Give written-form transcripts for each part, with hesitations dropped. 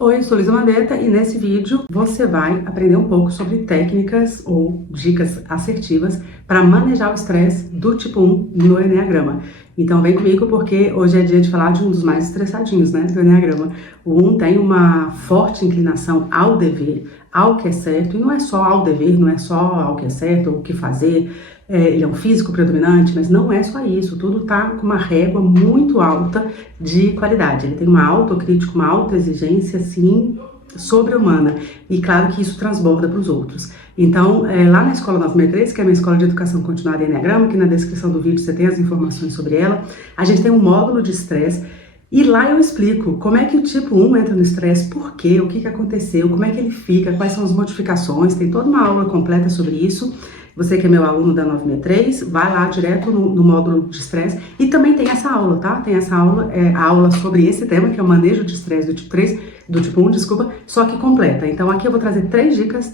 Oi, eu sou Luísa Mandetta e nesse vídeo você vai aprender um pouco sobre técnicas ou dicas assertivas para manejar o estresse do tipo 1 no Eneagrama. Então vem comigo porque hoje é dia de falar de um dos mais estressadinhos, né, do Eneagrama. O 1 tem uma forte inclinação ao dever, ao que é certo, e não é só ao dever, não é só ao que é certo, ou o que fazer. Ele é um físico predominante, mas não é só isso, tudo tá com uma régua muito alta de qualidade. Ele tem uma autocrítica, uma autoexigência, assim, sobre-humana. E claro que isso transborda para os outros. Então, lá na Escola 963, que é a minha escola de educação continuada em Eneagrama, que na descrição do vídeo você tem as informações sobre ela, a gente tem um módulo de estresse. E lá eu explico como é que o tipo 1 entra no estresse, por quê, o que aconteceu, como é que ele fica, quais são as modificações, tem toda uma aula completa sobre isso. Você que é meu aluno da 963, vai lá direto no módulo de estresse e também tem essa aula, tá? Tem essa aula, a aula sobre esse tema, que é o manejo de estresse do tipo 3, do tipo 1, desculpa, só que completa. Então aqui eu vou trazer três dicas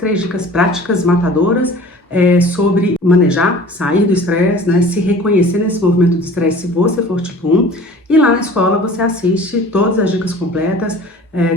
práticas, matadoras, sobre manejar, sair do estresse, né, se reconhecer nesse movimento de estresse se você for tipo 1, e lá na escola você assiste todas as dicas completas,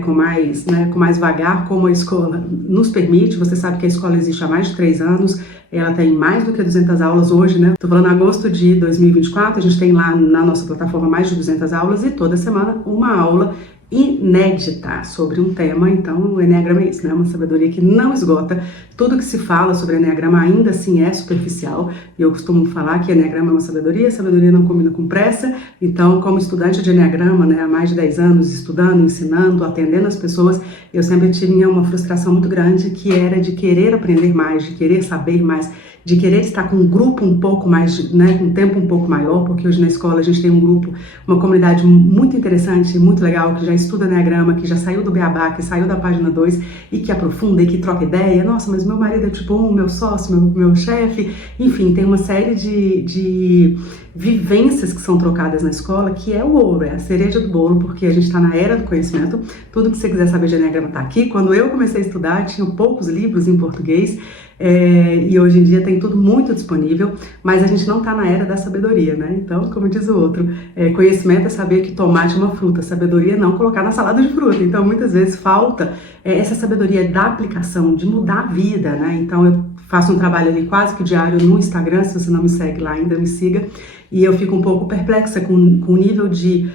com mais vagar, como a escola nos permite. Você sabe que a escola existe há mais de 3 anos, ela tem mais do que 200 aulas hoje, né? Tô falando em agosto de 2024, a gente tem lá na nossa plataforma mais de 200 aulas e toda semana uma aula inédita sobre um tema. Então o Eneagrama é isso, né? Uma sabedoria que não esgota. Tudo que se fala sobre Eneagrama ainda assim é superficial, e eu costumo falar que Eneagrama é uma sabedoria, a sabedoria não combina com pressa. Então, como estudante de Eneagrama, né, há mais de 10 anos, estudando, ensinando, atendendo as pessoas, eu sempre tinha uma frustração muito grande, que era de querer aprender mais, de querer saber mais, de querer estar com um grupo um pouco mais, né, com um tempo um pouco maior, porque hoje na escola a gente tem um grupo, uma comunidade muito interessante, muito legal, que já estuda Eneagrama, que já saiu do Beabá, que saiu da página 2 e que aprofunda e que troca ideia. Nossa, mas meu marido é tipo 1, meu sócio, meu chefe, enfim, tem uma série de vivências que são trocadas na escola, que é o ouro, é a cereja do bolo, porque a gente está na era do conhecimento. Tudo que você quiser saber de Eneagrama está aqui. Quando eu comecei a estudar, tinha poucos livros em português, e hoje em dia tem tudo muito disponível, mas a gente não está na era da sabedoria, né? Então, como diz o outro, conhecimento é saber que tomate é uma fruta, sabedoria é não colocar na salada de fruta. Então, muitas vezes falta essa sabedoria da aplicação, de mudar a vida, né? Então, eu faço um trabalho ali quase que diário no Instagram. Se você não me segue lá ainda, me siga. E eu fico um pouco perplexa com o nível de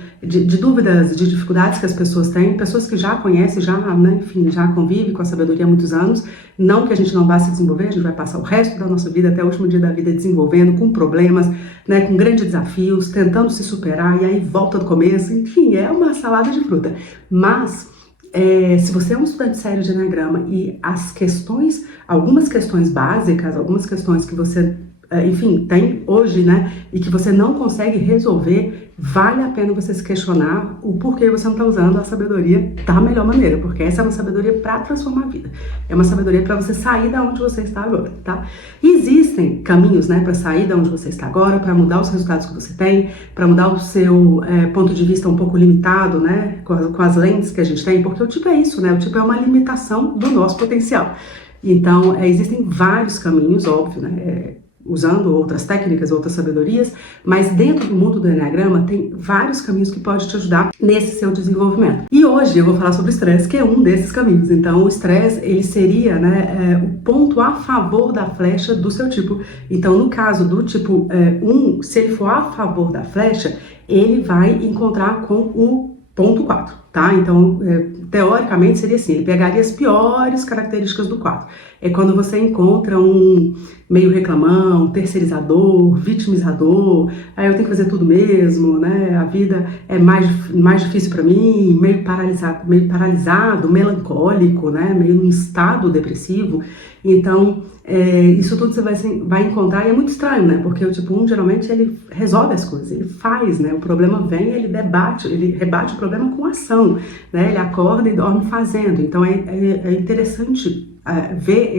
dúvidas, de dificuldades que as pessoas têm, pessoas que já conhecem, né, enfim, já convivem com a sabedoria há muitos anos. Não que a gente não vá se desenvolver, a gente vai passar o resto da nossa vida, até o último dia da vida, desenvolvendo, com problemas, né, com grandes desafios, tentando se superar, e aí volta do começo. Enfim, é uma salada de fruta. Mas se você é um estudante sério de Eneagrama e algumas questões básicas, algumas questões que você, enfim, tem hoje, né, e que você não consegue resolver, vale a pena você se questionar o porquê você não está usando a sabedoria da melhor maneira, porque essa é uma sabedoria para transformar a vida, é uma sabedoria para você sair da onde você está agora, tá? E existem caminhos, né, para sair da onde você está agora, para mudar os resultados que você tem, para mudar o seu ponto de vista um pouco limitado, né, com as lentes que a gente tem, porque o tipo é isso, né, o tipo é uma limitação do nosso potencial. Então, existem vários caminhos, óbvio, né, usando outras técnicas, outras sabedorias, mas dentro do mundo do Eneagrama tem vários caminhos que podem te ajudar nesse seu desenvolvimento. E hoje eu vou falar sobre o estresse, que é um desses caminhos. Então o estresse, ele seria, né, o ponto a favor da flecha do seu tipo. Então no caso do tipo 1, se ele for a favor da flecha, ele vai encontrar com o ponto 4, tá? Então, teoricamente seria assim, ele pegaria as piores características do 4. É quando você encontra um meio reclamão, terceirizador, vitimizador, aí eu tenho que fazer tudo mesmo, né? A vida é mais difícil para mim, meio paralisado, melancólico, né? Meio num estado depressivo. Então, isso tudo você vai encontrar, e é muito estranho, né? Porque o tipo 1, geralmente, ele resolve as coisas, ele faz, né? O problema vem, ele rebate o problema com ação, né? Ele acorda e dorme fazendo. Então, é interessante ver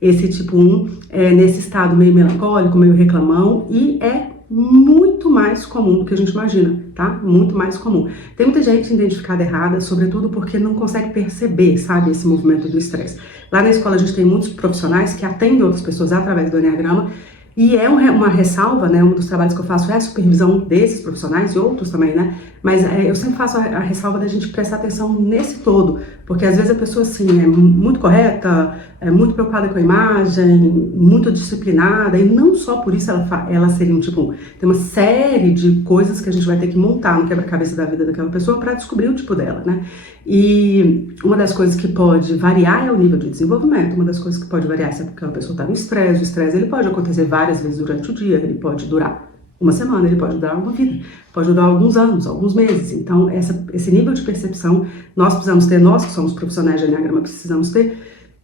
esse tipo 1 nesse estado meio melancólico, meio reclamão, e é muito mais comum do que a gente imagina, tá? Muito mais comum. Tem muita gente identificada errada, sobretudo porque não consegue perceber, sabe, esse movimento do estresse. Lá na escola a gente tem muitos profissionais que atendem outras pessoas através do Eneagrama, E é uma ressalva, né? Um dos trabalhos que eu faço é a supervisão desses profissionais e outros também, né? Mas eu sempre faço a ressalva da gente prestar atenção nesse todo, porque às vezes a pessoa, assim, é muito correta, é muito preocupada com a imagem, muito disciplinada, e não só por isso ela seria um tipo 1. Tem uma série de coisas que a gente vai ter que montar no quebra-cabeça da vida daquela pessoa para descobrir o tipo dela, né? E uma das coisas que pode variar é o nível de desenvolvimento, uma das coisas que pode variar é se aquela pessoa está no estresse. O estresse ele pode acontecer várias vezes durante o dia, ele pode durar uma semana, ele pode durar uma vida, pode durar alguns anos, alguns meses. Então, esse nível de percepção nós precisamos ter, nós que somos profissionais de Enneagrama precisamos ter,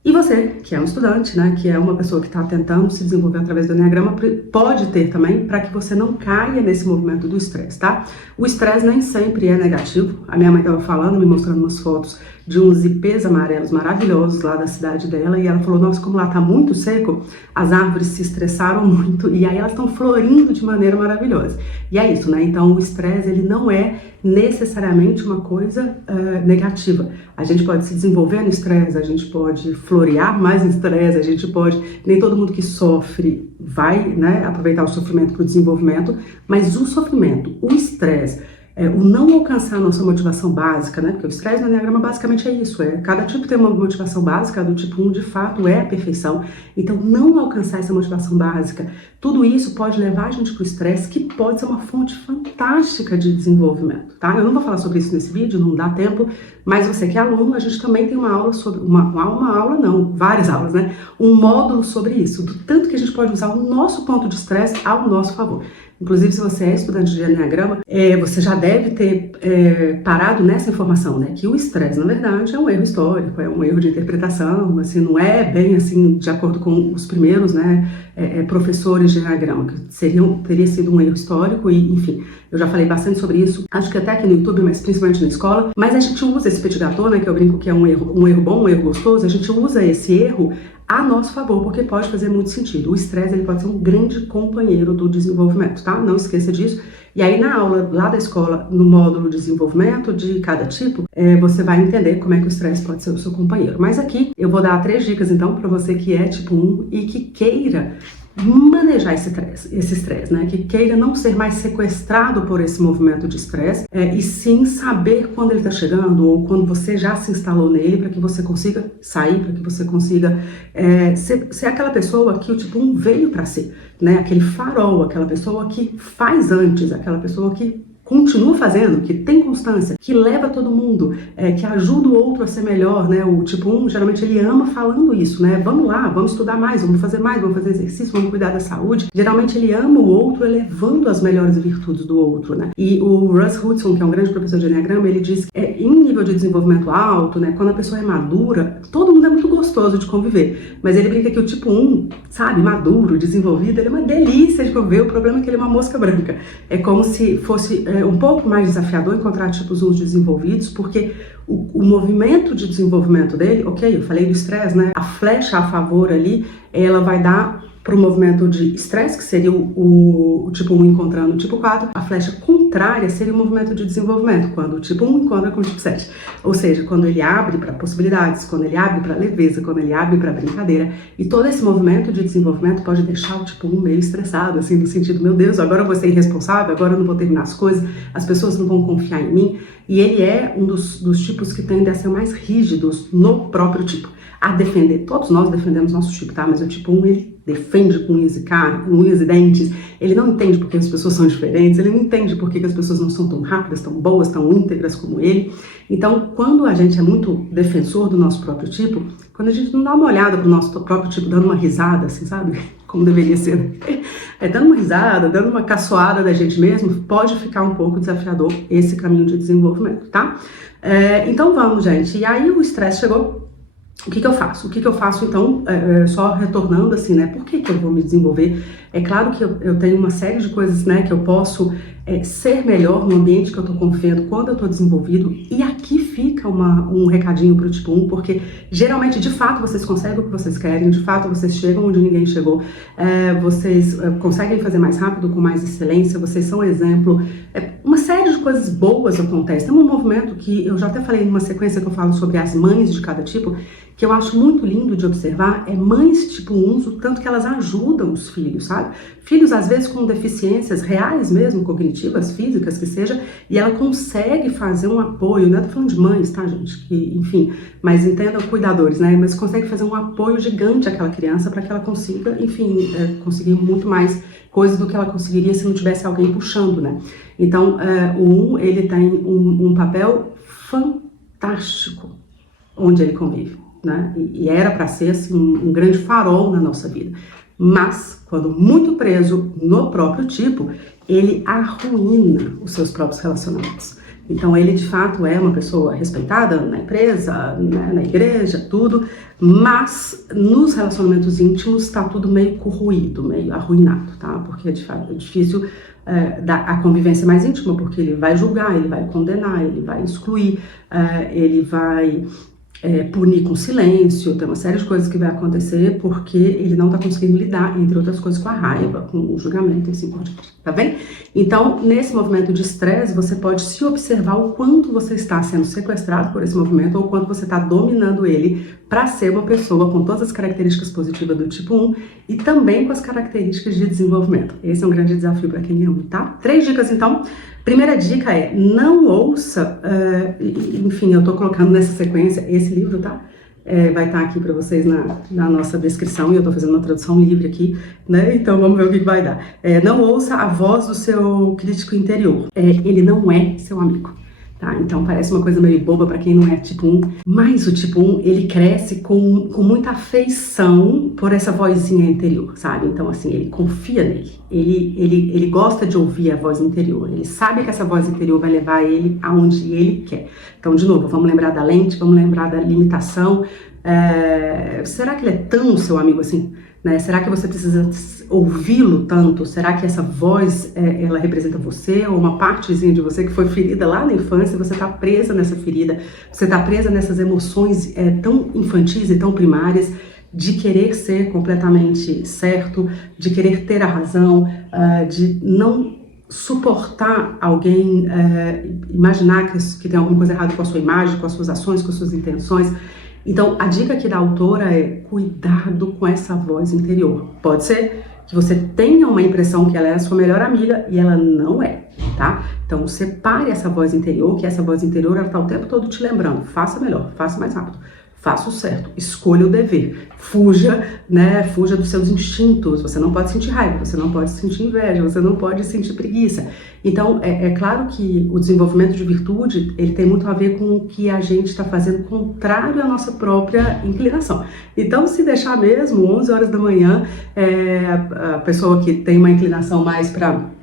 e você, que é um estudante, né, que é uma pessoa que está tentando se desenvolver através do Enneagrama, pode ter também, para que você não caia nesse movimento do estresse, tá? O estresse nem sempre é negativo. A minha mãe estava falando, me mostrando umas fotos de uns ipês amarelos maravilhosos lá da cidade dela, e ela falou, nossa, como lá tá muito seco, as árvores se estressaram muito, e aí elas estão florindo de maneira maravilhosa. E é isso, né? Então o estresse, ele não é necessariamente uma coisa negativa. A gente pode se desenvolver no estresse, a gente pode florear mais no estresse, a gente pode... Nem todo mundo que sofre vai, né, aproveitar o sofrimento para o desenvolvimento, mas o sofrimento, o estresse, o não alcançar a nossa motivação básica, né? Porque o estresse no Enneagrama basicamente é isso, cada tipo tem uma motivação básica, a do tipo 1 de fato é a perfeição, então não alcançar essa motivação básica, tudo isso pode levar a gente para o estresse, que pode ser uma fonte fantástica de desenvolvimento, tá? Eu não vou falar sobre isso nesse vídeo, não dá tempo, mas você que é aluno, a gente também tem uma aula sobre, várias aulas, né? Um módulo sobre isso, do tanto que a gente pode usar o nosso ponto de estresse ao nosso favor. Inclusive, se você é estudante de Enneagrama, você já deve ter parado nessa informação, né? Que o estresse, na verdade, é um erro histórico, é um erro de interpretação, assim, não é bem assim, de acordo com os primeiros, né, professores de Enneagrama, que teria sido um erro histórico e, enfim, eu já falei bastante sobre isso, acho que até aqui no YouTube, mas principalmente na escola, mas a gente usa esse petit gâteau, né, que eu brinco que é um erro bom, um erro gostoso, a gente usa esse erro a nosso favor, porque pode fazer muito sentido. O estresse, ele pode ser um grande companheiro do desenvolvimento, tá? Não esqueça disso. E aí, na aula lá da escola, no módulo desenvolvimento de cada tipo, você vai entender como é que o estresse pode ser o seu companheiro. Mas aqui, eu vou dar 3 dicas, então, para você que é tipo 1 e que queira manejar esse estresse, né? Que queira não ser mais sequestrado por esse movimento de estresse, e sim saber quando ele está chegando ou quando você já se instalou nele, para que você consiga sair, para que você consiga ser aquela pessoa que o tipo 1 veio para ser, né? Aquele farol, aquela pessoa que faz antes, aquela pessoa que continua fazendo, que tem constância, que leva todo mundo, que ajuda o outro a ser melhor, né? O tipo 1, geralmente, ele ama falando isso, né? Vamos lá, vamos estudar mais, vamos fazer exercício, vamos cuidar da saúde. Geralmente, ele ama o outro elevando as melhores virtudes do outro, né? E o Russ Hudson, que é um grande professor de Enneagrama, ele diz que em nível de desenvolvimento alto, né? Quando a pessoa é madura, todo mundo é muito gostoso de conviver. Mas ele brinca que o tipo 1, sabe, maduro, desenvolvido, ele é uma delícia de conviver. O problema é que ele é uma mosca branca. É como se fosse um pouco mais desafiador encontrar tipos 1 desenvolvidos, porque o movimento de desenvolvimento dele, ok, eu falei do estresse, né? A flecha a favor ali, ela vai dar para o movimento de estresse, que seria o tipo 1 encontrando o tipo 4, a flecha contrária seria o movimento de desenvolvimento, quando o tipo 1 encontra com o tipo 7. Ou seja, quando ele abre para possibilidades, quando ele abre para leveza, quando ele abre para brincadeira. E todo esse movimento de desenvolvimento pode deixar o tipo 1 meio estressado, assim, no sentido, meu Deus, agora eu vou ser irresponsável, agora eu não vou terminar as coisas, as pessoas não vão confiar em mim. E ele é um dos tipos que tendem a ser mais rígidos no próprio tipo, a defender. Todos nós defendemos nosso tipo, tá? Mas o tipo 1, ele defende com unhas e carne, com unhas e dentes, ele não entende porque as pessoas são diferentes, ele não entende porque as pessoas não são tão rápidas, tão boas, tão íntegras como ele. Então, quando a gente é muito defensor do nosso próprio tipo, quando a gente não dá uma olhada pro nosso próprio tipo, dando uma risada, assim, sabe? Como deveria ser, dando uma risada, dando uma caçoada da gente mesmo, pode ficar um pouco desafiador esse caminho de desenvolvimento, tá? Então vamos, gente. E aí o estresse chegou. O que eu faço? Então, só retornando assim, né? Por que eu vou me desenvolver? É claro que eu tenho uma série de coisas, né, que eu posso ser melhor no ambiente que eu tô confiando quando eu tô desenvolvido. E aqui fica um recadinho pro tipo 1, porque geralmente, de fato, vocês conseguem o que vocês querem, de fato, vocês chegam onde ninguém chegou, vocês conseguem fazer mais rápido, com mais excelência, vocês são exemplo. Uma série de coisas boas acontecem. Tem um movimento que eu já até falei numa sequência que eu falo sobre as mães de cada tipo, que eu acho muito lindo de observar é mães tipo 1, o tanto que elas ajudam os filhos, sabe? Filhos, às vezes, com deficiências reais mesmo, cognitivas, físicas, que seja, e ela consegue fazer um apoio, não é falando de mães, tá, gente? Que, enfim, mas entendam, cuidadores, né? Mas consegue fazer um apoio gigante àquela criança para que ela consiga, enfim, conseguir muito mais coisas do que ela conseguiria se não tivesse alguém puxando, né? Então, o 1, ele tem um papel fantástico onde ele convive, né? E era para ser assim, um grande farol na nossa vida. Mas, quando muito preso no próprio tipo, ele arruína os seus próprios relacionamentos. Então, ele de fato é uma pessoa respeitada na empresa, né, na igreja, tudo, mas nos relacionamentos íntimos está tudo meio corroído, meio arruinado, tá? Porque de fato é difícil a convivência mais íntima, porque ele vai julgar, ele vai condenar, ele vai excluir, ele vai punir com silêncio, tem uma série de coisas que vai acontecer porque ele não está conseguindo lidar, entre outras coisas, com a raiva, com o julgamento e assim por diante, tá bem? Então, nesse movimento de estresse, você pode se observar o quanto você está sendo sequestrado por esse movimento ou o quanto você está dominando ele para ser uma pessoa com todas as características positivas do tipo 1 e também com as características de desenvolvimento. Esse é um grande desafio para quem ama, tá? 3 dicas, então. Primeira dica é, não ouça, enfim, eu tô colocando nessa sequência esse livro, tá? Vai estar aqui para vocês na nossa descrição, e eu tô fazendo uma tradução livre aqui, né? Então vamos ver o que vai dar. Não ouça a voz do seu crítico interior, ele não é seu amigo. Tá? Então parece uma coisa meio boba para quem não é tipo 1, mas o tipo 1, ele cresce com muita afeição por essa vozinha interior, sabe? Então assim, ele confia nele, ele gosta de ouvir a voz interior, ele sabe que essa voz interior vai levar ele aonde ele quer. Então, de novo, vamos lembrar da lente, vamos lembrar da limitação. Será que ele é tão seu amigo assim? Né? Será que você precisa ouvi-lo tanto? Será que essa voz, ela representa você ou uma partezinha de você que foi ferida lá na infância e você está presa nessa ferida, você está presa nessas emoções tão infantis e tão primárias de querer ser completamente certo, de querer ter a razão, de não suportar alguém, imaginar que tem alguma coisa errada com a sua imagem, com as suas ações, com as suas intenções. Então, a dica aqui da autora é cuidado com essa voz interior. Pode ser que você tenha uma impressão que ela é a sua melhor amiga e ela não é, tá? Então, separe essa voz interior, que essa voz interior ela tá o tempo todo te lembrando. Faça melhor, faça mais rápido. Faça o certo, escolha o dever, fuja, né, fuja dos seus instintos, você não pode sentir raiva, você não pode sentir inveja, você não pode sentir preguiça. Então, é claro que o desenvolvimento de virtude, ele tem muito a ver com o que a gente está fazendo contrário à nossa própria inclinação. Então, se deixar mesmo, 11 horas da manhã, a pessoa que tem uma inclinação mais para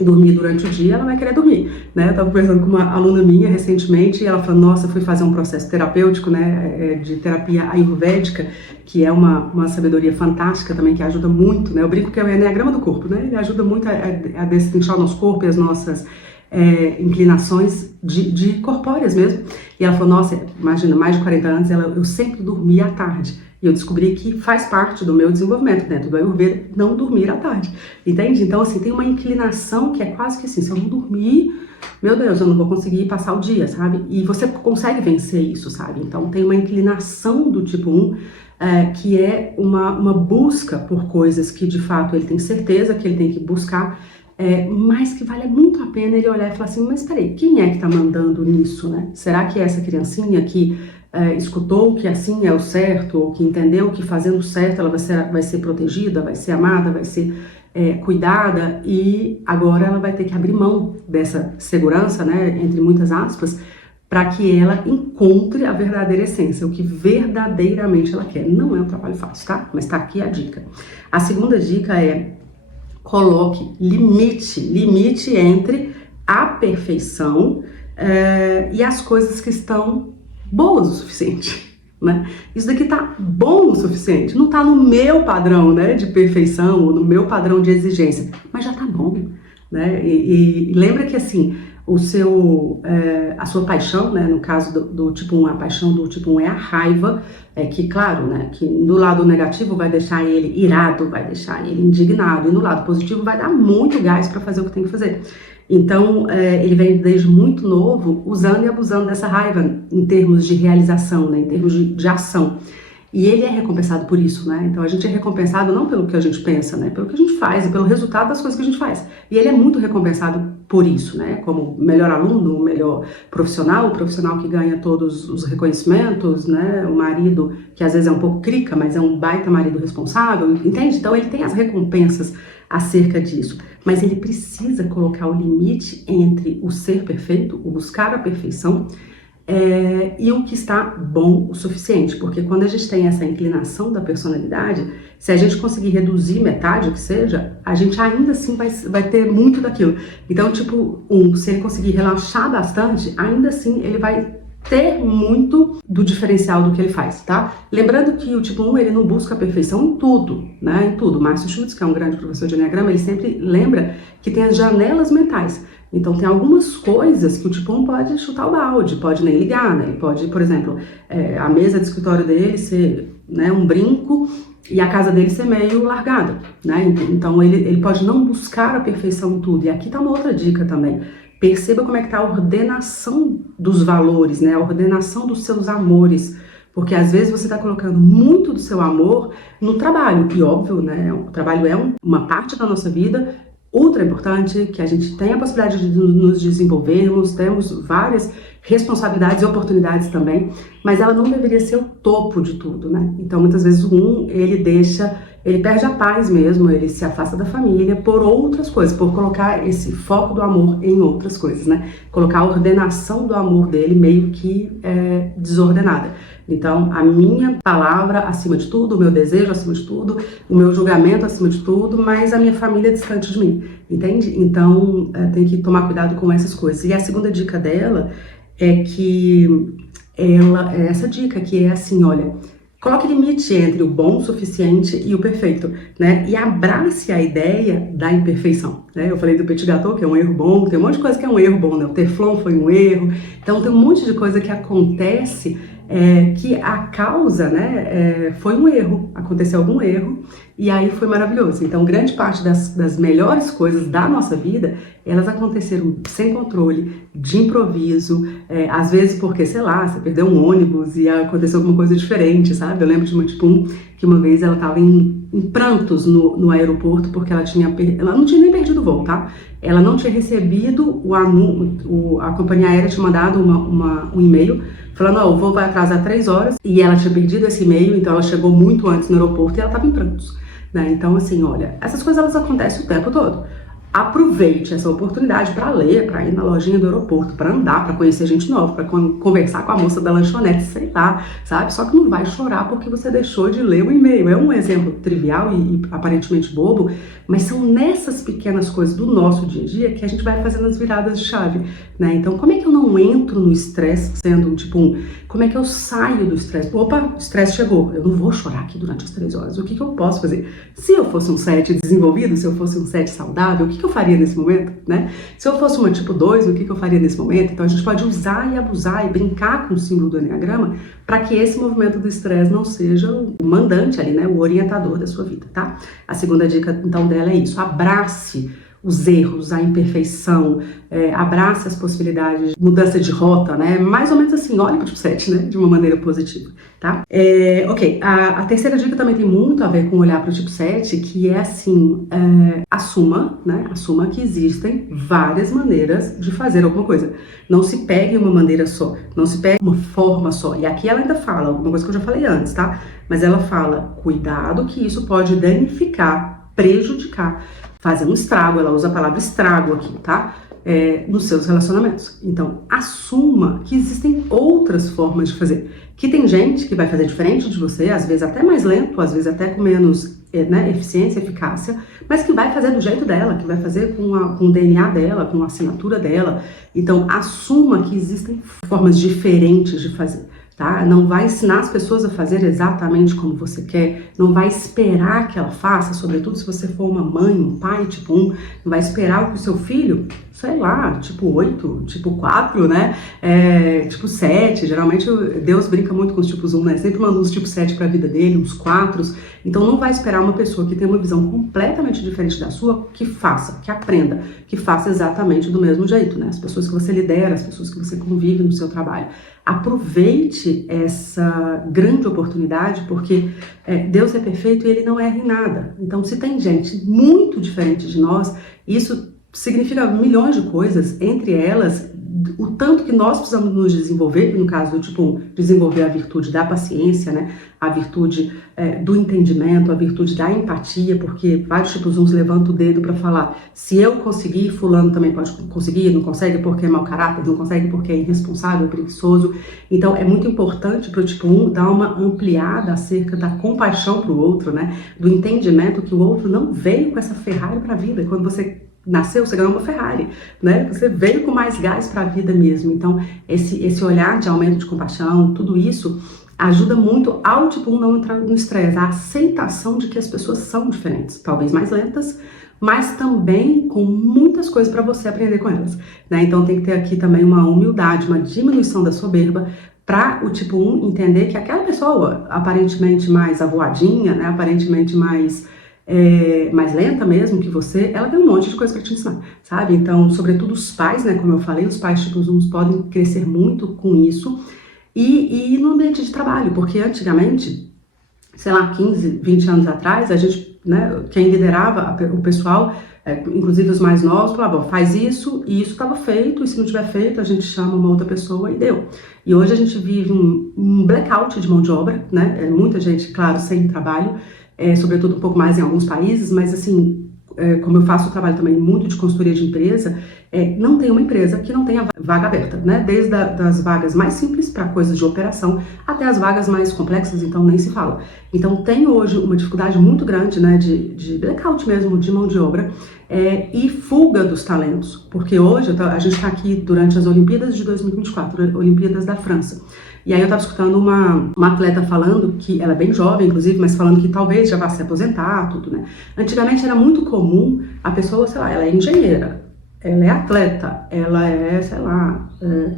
dormir durante o dia, ela vai querer dormir, né? Eu tava conversando com uma aluna minha recentemente e ela falou, nossa, fui fazer um processo terapêutico, né, de terapia ayurvédica, que é uma sabedoria fantástica também, que ajuda muito, né? Eu brinco que é o enneagrama do corpo, né? Ele ajuda muito a destrinchar o nosso corpo e as nossas inclinações de corpóreas mesmo. E ela falou, nossa, imagina, mais de 40 anos, eu sempre dormia à tarde. E eu descobri que faz parte do meu desenvolvimento dentro do Ayurveda não dormir à tarde, entende? Então, assim, tem uma inclinação que é quase que assim, se eu não dormir, meu Deus, eu não vou conseguir passar o dia, sabe? E você consegue vencer isso, sabe? Então, tem uma inclinação do tipo 1, que é uma busca por coisas que, de fato, ele tem certeza que ele tem que buscar, mas que vale muito a pena ele olhar e falar assim, mas peraí, quem é que tá mandando nisso, né? Será que é essa criancinha que escutou que assim é o certo, ou que entendeu que fazendo certo ela vai ser protegida, vai ser amada, vai ser cuidada, e agora ela vai ter que abrir mão dessa segurança, né, entre muitas aspas, para que ela encontre a verdadeira essência, o que verdadeiramente ela quer. Não é um trabalho fácil, tá? Mas tá aqui a dica. A segunda dica é coloque limite entre a perfeição e as coisas que estão boas o suficiente, né? Isso daqui tá bom o suficiente, não tá no meu padrão, né, de perfeição ou no meu padrão de exigência, mas já tá bom, né? E lembra que assim, a sua paixão, né, no caso do tipo 1, a paixão do tipo 1 é a raiva, que claro, né, que do lado negativo vai deixar ele irado, vai deixar ele indignado, e no lado positivo vai dar muito gás para fazer o que tem que fazer. Então, ele vem desde muito novo usando e abusando dessa raiva em termos de realização, né, em termos de ação. E ele é recompensado por isso, né? Então a gente é recompensado não pelo que a gente pensa, né? Pelo que a gente faz e pelo resultado das coisas que a gente faz. E ele é muito recompensado por isso, né? Como melhor aluno, melhor profissional, o profissional que ganha todos os reconhecimentos, né? O marido que às vezes é um pouco crica, mas é um baita marido responsável, entende? Então ele tem as recompensas acerca disso. Mas ele precisa colocar o limite entre o ser perfeito, o buscar a perfeição, e o que está bom o suficiente, porque quando a gente tem essa inclinação da personalidade, se a gente conseguir reduzir metade, o que seja, a gente ainda assim vai ter muito daquilo. Então, tipo, se ele conseguir relaxar bastante, ainda assim ele vai ter muito do diferencial do que ele faz, tá? Lembrando que o tipo 1, ele não busca a perfeição em tudo, né? Em tudo. Márcio Schultz, que é um grande professor de Enneagrama, ele sempre lembra que tem as janelas mentais. Então, tem algumas coisas que o tipo 1 pode chutar o balde, pode nem ligar, né? Ele pode, por exemplo, a mesa de escritório dele ser, né, um brinco e a casa dele ser meio largada, né? Então, ele pode não buscar a perfeição em tudo. E aqui tá uma outra dica também. Perceba como é que tá a ordenação dos valores, né? A ordenação dos seus amores. Porque às vezes você está colocando muito do seu amor no trabalho. E óbvio, né? O trabalho é uma parte da nossa vida ultra importante, que a gente tem a possibilidade de nos desenvolvermos, temos várias responsabilidades e oportunidades também, mas ela não deveria ser o topo de tudo, né? Então, muitas vezes ele perde a paz mesmo, ele se afasta da família por outras coisas, por colocar esse foco do amor em outras coisas, né? Colocar a ordenação do amor dele meio que desordenada. Então, a minha palavra acima de tudo, o meu desejo acima de tudo, o meu julgamento acima de tudo, mas a minha família é distante de mim, entende? Então, tem que tomar cuidado com essas coisas. E a segunda dica dela é que essa dica que é assim, olha, coloque limite entre o bom o suficiente e o perfeito, né? E abrace a ideia da imperfeição, né? Eu falei do petit gâteau, que é um erro bom, tem um monte de coisa que é um erro bom, né? O Teflon foi um erro, então tem um monte de coisa que acontece que a causa, né, foi um erro, aconteceu algum erro, e aí foi maravilhoso. Então, grande parte das melhores coisas da nossa vida, elas aconteceram sem controle, de improviso, às vezes porque, sei lá, você perdeu um ônibus e aconteceu alguma coisa diferente, sabe? Eu lembro de uma, tipo, que uma vez ela estava em prantos no aeroporto porque ela não tinha nem perdido o voo, tá? Ela não tinha recebido a companhia aérea tinha mandado um e-mail falando, o voo vai atrasar 3 horas, e ela tinha perdido esse e-mail, então ela chegou muito antes no aeroporto e ela estava em prantos, né? Então, assim, olha, essas coisas elas acontecem o tempo todo. Aproveite essa oportunidade para ler, para ir na lojinha do aeroporto, para andar, para conhecer gente nova, para conversar com a moça da lanchonete, sei lá, sabe? Só que não vai chorar porque você deixou de ler o e-mail. É um exemplo trivial e aparentemente bobo, mas são nessas pequenas coisas do nosso dia a dia que a gente vai fazendo as viradas de chave, né? Então, como é que eu não entro no estresse sendo um tipo 1? Como é que eu saio do estresse? Opa, o estresse chegou, eu não vou chorar aqui durante as 3 horas. O que eu posso fazer? Se eu fosse um 7 desenvolvido, se eu fosse um 7 saudável, o que eu faria nesse momento, né? Se eu fosse uma tipo 2, o que eu faria nesse momento? Então a gente pode usar e abusar e brincar com o símbolo do Enneagrama para que esse movimento do estresse não seja o mandante ali, né? O orientador da sua vida, tá? A segunda dica, então, dela é isso. Abrace os erros, a imperfeição, abrace as possibilidades de mudança de rota, né? Mais ou menos assim, olhe para o tipo 7, né? De uma maneira positiva, tá? Ok, a terceira dica também tem muito a ver com olhar para o tipo 7, que é assim, assuma, né? Assuma que existem várias maneiras de fazer alguma coisa. Não se pegue uma maneira só, não se pegue uma forma só. E aqui ela ainda fala, alguma coisa que eu já falei antes, tá? Mas ela fala, cuidado que isso pode danificar, prejudicar, fazer um estrago, ela usa a palavra estrago aqui, tá? Nos seus relacionamentos. Então, assuma que existem outras formas de fazer. Que tem gente que vai fazer diferente de você, às vezes até mais lento, às vezes até com menos eficiência, eficácia, mas que vai fazer do jeito dela, que vai fazer com o DNA dela, com a assinatura dela. Então, assuma que existem formas diferentes de fazer. Tá? Não vai ensinar as pessoas a fazer exatamente como você quer, não vai esperar que ela faça, sobretudo se você for uma mãe, um pai tipo 1, não vai esperar que o seu filho sei lá, tipo 8, tipo 4, né? Tipo 7. Geralmente Deus brinca muito com os tipos 1, né? Sempre manda uns tipo 7 para a vida dele, uns 4. Então não vai esperar uma pessoa que tem uma visão completamente diferente da sua que faça, que aprenda, que faça exatamente do mesmo jeito, né? As pessoas que você lidera, as pessoas que você convive no seu trabalho. Aproveite essa grande oportunidade, porque Deus é perfeito e Ele não erra em nada. Então, se tem gente muito diferente de nós, isso significa milhões de coisas, entre elas o tanto que nós precisamos nos desenvolver, no caso do tipo 1, desenvolver a virtude da paciência, né? A virtude do entendimento, a virtude da empatia, porque vários tipos 1 levantam o dedo para falar, se eu conseguir, fulano também pode conseguir, não consegue porque é mau caráter, não consegue porque é irresponsável, preguiçoso. Então é muito importante para o tipo 1 dar uma ampliada acerca da compaixão para o outro, né? Do entendimento que o outro não veio com essa Ferrari para a vida. Quando você nasceu, você ganhou uma Ferrari, né? Você veio com mais gás para a vida mesmo. Então, esse olhar de aumento de compaixão, tudo isso ajuda muito ao tipo 1 não entrar no estresse, a aceitação de que as pessoas são diferentes, talvez mais lentas, mas também com muitas coisas para você aprender com elas, né? Então, tem que ter aqui também uma humildade, uma diminuição da soberba, para o tipo 1 entender que aquela pessoa aparentemente mais avoadinha, né? Aparentemente mais lenta mesmo que você, ela tem um monte de coisa para te ensinar, sabe? Então, sobretudo os pais, né? Como eu falei, os pais tipos 1 podem crescer muito com isso e no ambiente de trabalho, porque antigamente, sei lá, 15, 20 anos atrás, a gente, né, quem liderava o pessoal, inclusive os mais novos, falava, faz isso, e isso estava feito, e se não tiver feito, a gente chama uma outra pessoa e deu. E hoje a gente vive um blackout de mão de obra, né? Muita gente, claro, sem trabalho, sobretudo um pouco mais em alguns países, mas assim, como eu faço o trabalho também muito de consultoria de empresa, não tem uma empresa que não tenha vaga aberta, né? Desde das vagas mais simples para coisas de operação até as vagas mais complexas, então nem se fala. Então tem hoje uma dificuldade muito grande, né, de blackout mesmo, de mão de obra e fuga dos talentos, porque hoje a gente está aqui durante as Olimpíadas de 2024, Olimpíadas da França. E aí eu estava escutando uma atleta falando que ela é bem jovem, inclusive, mas falando que talvez já vá se aposentar, tudo, né? Antigamente era muito comum a pessoa, sei lá, ela é engenheira, ela é atleta, ela é, sei lá,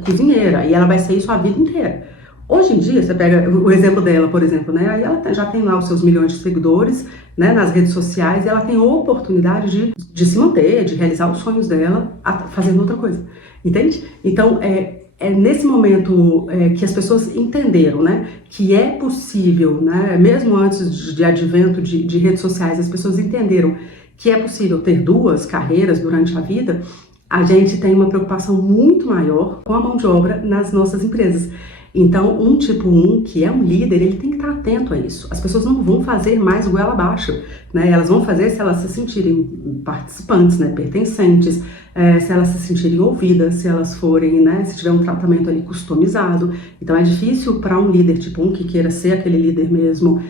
cozinheira, e ela vai ser isso a vida inteira. Hoje em dia, você pega o exemplo dela, por exemplo, né? Aí ela já tem lá os seus milhões de seguidores, né, nas redes sociais, e ela tem a oportunidade de se manter, de realizar os sonhos dela fazendo outra coisa, entende? Então, é nesse momento que as pessoas entenderam, né, que é possível, né, mesmo antes de advento de redes sociais, as pessoas entenderam que é possível ter duas carreiras durante a vida. A gente tem uma preocupação muito maior com a mão de obra nas nossas empresas. Então, um tipo 1, que é um líder, ele tem que estar atento a isso. As pessoas não vão fazer mais goela abaixo, né? Elas vão fazer se elas se sentirem participantes, né? Pertencentes, se elas se sentirem ouvidas, se elas forem, né? Se tiver um tratamento ali customizado. Então, é difícil para um líder tipo 1 que queira ser aquele líder mesmo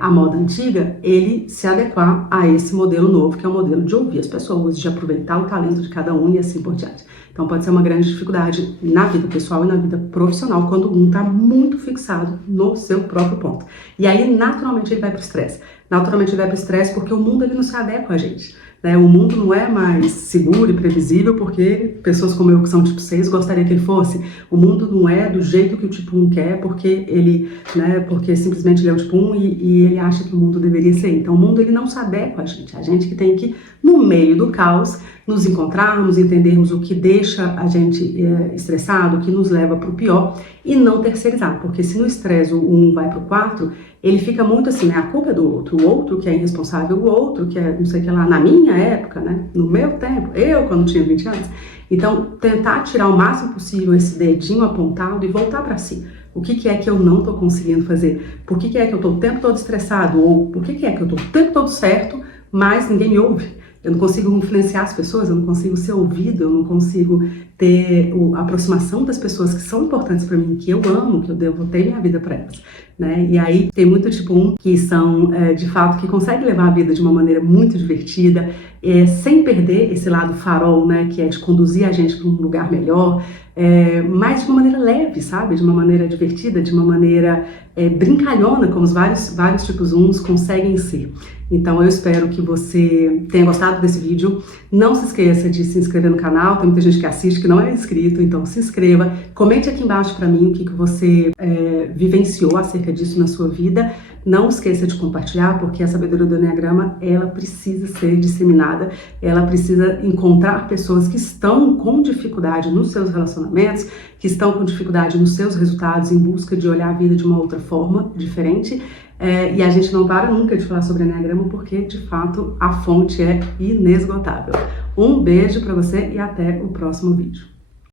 à moda antiga, ele se adequar a esse modelo novo, que é o modelo de ouvir as pessoas, de aproveitar o talento de cada um e assim por diante. Então pode ser uma grande dificuldade na vida pessoal e na vida profissional quando um está muito fixado no seu próprio ponto. E aí, naturalmente, ele vai para o estresse. Naturalmente, ele vai para o estresse porque o mundo ele não se adequa a gente. Né? O mundo não é mais seguro e previsível porque pessoas como eu, que são tipo 6, gostaria que ele fosse. O mundo não é do jeito que o tipo 1 quer porque ele, né, porque simplesmente ele é o tipo 1 e ele acha que o mundo deveria ser. Então o mundo ele não se adequa a gente. A gente que tem que, no meio do caos, nos encontrarmos, entendermos o que deixa a gente estressado, o que nos leva para o pior e não terceirizar. Porque se no estresse o 1 vai para o 4, ele fica muito assim, né? A culpa é do outro, o outro que é irresponsável, o outro que é não sei o que lá, na minha época, né? No meu tempo, eu quando tinha 20 anos. Então, tentar tirar o máximo possível esse dedinho apontado e voltar para si. O que é que eu não estou conseguindo fazer? Por que é que eu estou o tempo todo estressado? Ou por que é que eu estou o tempo todo certo, mas ninguém me ouve? Eu não consigo influenciar as pessoas, eu não consigo ser ouvido, eu não consigo ter a aproximação das pessoas que são importantes para mim, que eu amo, que eu devo ter minha vida para elas. né? E aí tem muito tipo 1 que são, de fato, que conseguem levar a vida de uma maneira muito divertida, sem perder esse lado farol, né? Que é de conduzir a gente para um lugar melhor, mas de uma maneira leve, sabe? De uma maneira divertida, de uma maneira brincalhona, como os vários tipos 1 conseguem ser. Então eu espero que você tenha gostado desse vídeo. Não se esqueça de se inscrever no canal, tem muita gente que assiste que não é inscrito, então se inscreva. Comente aqui embaixo para mim o que você vivenciou acerca disso na sua vida. Não esqueça de compartilhar, porque a sabedoria do Enneagrama, ela precisa ser disseminada, ela precisa encontrar pessoas que estão com dificuldade nos seus relacionamentos, que estão com dificuldade nos seus resultados, em busca de olhar a vida de uma outra forma, diferente. E a gente não para nunca de falar sobre Enneagrama, porque, de fato, a fonte é inesgotável. Um beijo para você e até o próximo vídeo.